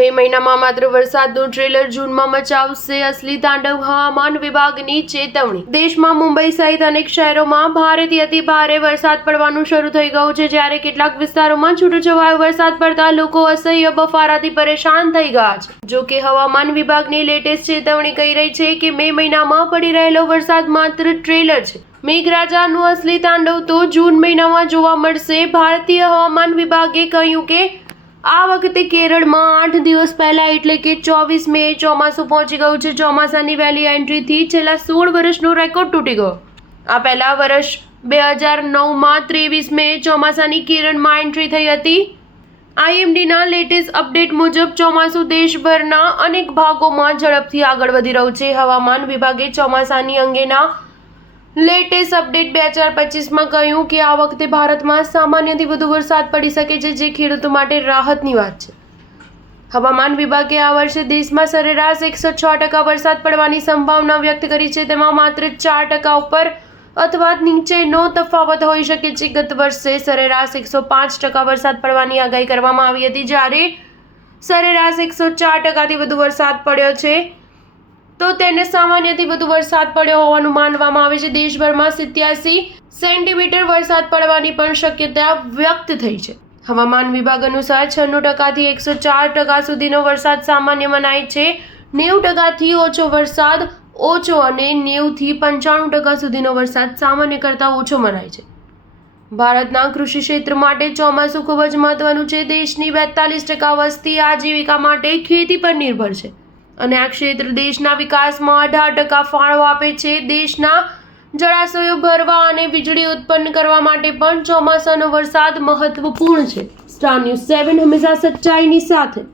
મે મહિનામાં માત્ર વરસાદનું ટ્રેલર જૂનમાં મચાવશે અસલી તાંડવ, હવામાન વિભાગની ચેતવણી। દેશમાં મુંબઈ સહિત અનેક શહેરોમાં ભારેથી અતિ ભારે વરસાદ પડવાનું શરૂ થઈ ગયું છે, જ્યારે કેટલાક વિસ્તારોમાં છૂટોછવાયો વરસાદ પડતા લોકો અસહ્ય બફારાથી પરેશાન થઈ ગયા છે। જો કે હવામાન વિભાગની લેટેસ્ટ ચેતવણી કહી રહી છે કે મે મહિનામાં પડી રહેલો વરસાદ માત્ર ટ્રેલર છે। મેઘરાજાનું અસલી તાંડવ તો જૂન મહિનામાં જોવા મળશે। ભારતીય હવામાન વિભાગે કહ્યું કે આ વખતે કેરળમાં 8 દિવસ પહેલા એટલે કે 24 મે ચોમાસું પહોંચી ગયું છે। ચોમાસાની વહેલી એન્ટ્રીથી છેલ્લા 16 વર્ષનો રેકોર્ડ તૂટી ગયો। આ પહેલા વર્ષ 2009માં 23 મે ચોમાસાની કેરળમાં એન્ટ્રી થઈ હતી। આઈએમડીના લેટેસ્ટ અપડેટ મુજબ ચોમાસું દેશભરના અનેક ભાગોમાં ઝડપથી આગળ વધી રહ્યું છે। હવામાન વિભાગે ચોમાસાની અંગેના લેટેસ્ટ અપડેટ 2025માં કહ્યું કે આ વખતે ભારતમાં સામાન્યથી વધુ વરસાદ પડી શકે છે, જે ખેડૂતો માટે રાહતની વાત છે। હવામાન વિભાગે આ વર્ષે દેશમાં સરેરાશ 106% વરસાદ પડવાની સંભાવના વ્યક્ત કરી છે। તેમાં માત્ર 4% ઉપર અથવા નીચેનો તફાવત હોઈ શકે છે। ગત વર્ષે સરેરાશ 105% વરસાદ પડવાની આગાહી કરવામાં આવી હતી, જ્યારે સરેરાશ 104%થી વધુ વરસાદ પડ્યો છે, તો તેને સામાન્યથી વધુ વરસાદ પડ્યો હોવાનું માનવામાં આવે છે। દેશભરમાં 87 સેન્ટીમીટર વરસાદ પડવાની પણ શક્યતા વ્યક્ત થઈ છે। હવામાન વિભાગ અનુસાર 96%થી 104% સુધીનો વરસાદ સામાન્ય મનાય છે। 90%થી ઓછો વરસાદ ઓછો અને 90થી 95% સુધીનો વરસાદ સામાન્ય કરતાં ઓછો મનાય છે। ભારતના કૃષિ ક્ષેત્ર માટે ચોમાસું ખૂબ જ મહત્વનું છે। દેશની 42% વસ્તી આજીવિકા માટે ખેતી પર નિર્ભર છે અને આ ક્ષેત્ર દેશના વિકાસમાં 18% ફાળો આપે છે। દેશના જળાશયો ભરવા અને વીજળી ઉત્પન્ન કરવા માટે પણ ચોમાસાનો વરસાદ મહત્વપૂર્ણ છે। સ્ટાર ન્યૂઝ 7 હંમેશા સચ્ચાઈની સાથે।